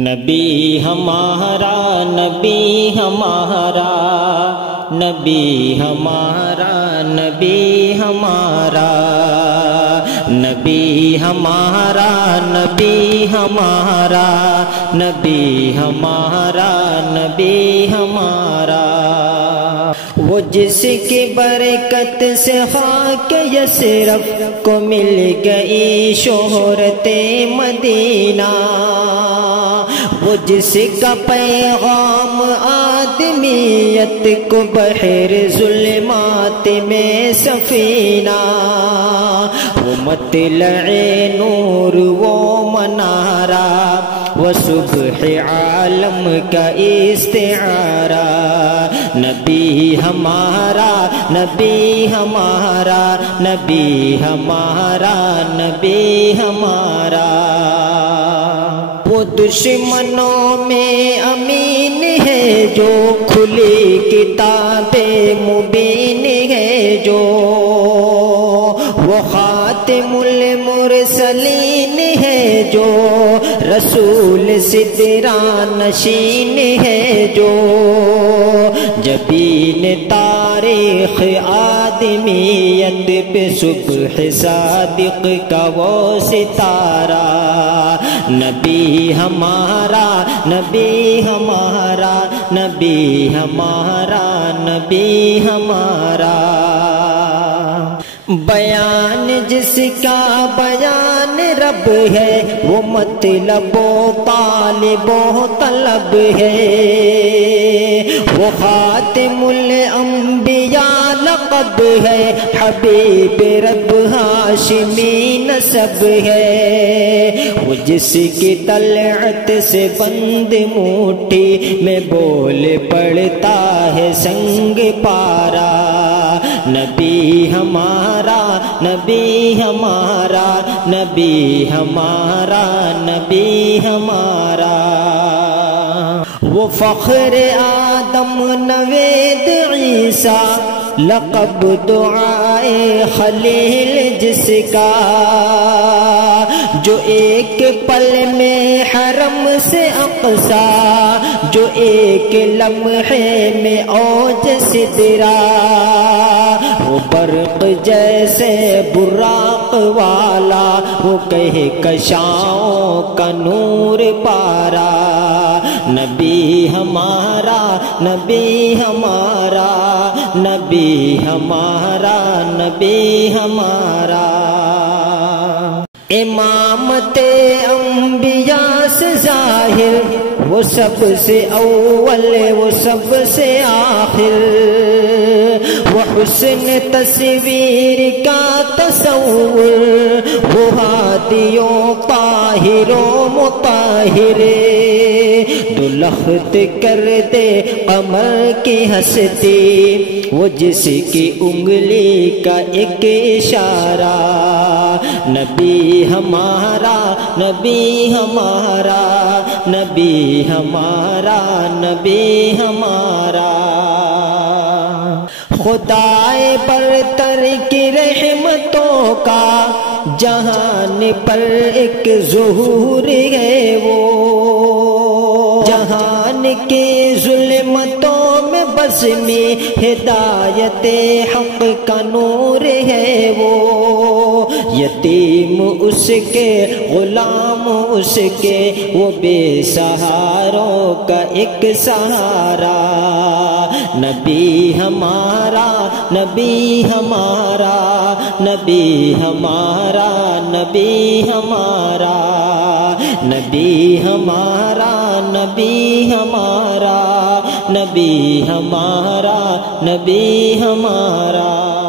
نبی ہمارا نبی ہمارا نبی ہمارا نبی ہمارا نبی ہمارا نبی ہمارا نبی ہمارا نبی ہمارا وہ جس کی برکت سے خاک یثرب کو مل گئی شہرت مدینہ، وہ جس کا پیغام آدمیت کو بحر ظلمات میں سفینہ، وہ مطلع نور وہ منارہ، وہ صبح عالم کا استعارہ، نبی ہمارا نبی ہمارا نبی ہمارا نبی ہمارا، وہ دشمنوں میں امین ہے جو، کھلی کتاب مبین ہے جو، وہ خاتم المرسلین ہے جو، رسول سدرہ نشین ہے جو، جبین تاریخ آدمیت پہ صبح صادق کا وہ ستارہ، نبی ہمارا نبی ہمارا نبی ہمارا نبی ہمارا، بیان جس کا بیان رب ہے، وہ مطلب و طالب و طلب ہے، وہ خاتم الانبیاء لقب ہے، حبیب رب ہاشمی نسب ہے، وہ جس کی طلعت سے بند موٹھی میں بول پڑتا ہے سنگ پارا، نبی ہمارا نبی ہمارا نبی ہمارا نبی ہمارا، وہ فخر آدم نوید عیسیٰ لقب دعائے خلیل جس کا، جو ایک پل میں حرم سے اقصیٰ، جو ایک لمحے میں اوج سدرہ، وہ برق جیسے براق والا، وہ کہکشاؤں کا نور پارا، نبی ہمارا نبی ہمارا نبی ہمارا نبی ہمارا، امامت انبیاء سے ظاہر، وہ سب سے اول وہ سب سے آخر، وہ حسن تصویر کا تصور، وہ ہادیوں طاہر و مطہر، دلخت کر دے قمر کی ہستی، وہ جس کی انگلی کا ایک اشارہ، نبی ہمارا نبی ہمارا نبی ہمارا نبی ہمارا، خدائے برتر کی رحمتوں کا جہان پر ایک ظہور ہے، وہ جہان کے ظلمتوں میں بزمی ہدایت حق کا نور ہے، وہ یتیم اس کے غلام اس کے، وہ بے سہاروں کا ایک سہارا، نبی ہمارا نبی ہمارا نبی ہمارا نبی ہمارا نبی ہمارا نبی ہمارا نبی ہمارا نبی ہمارا۔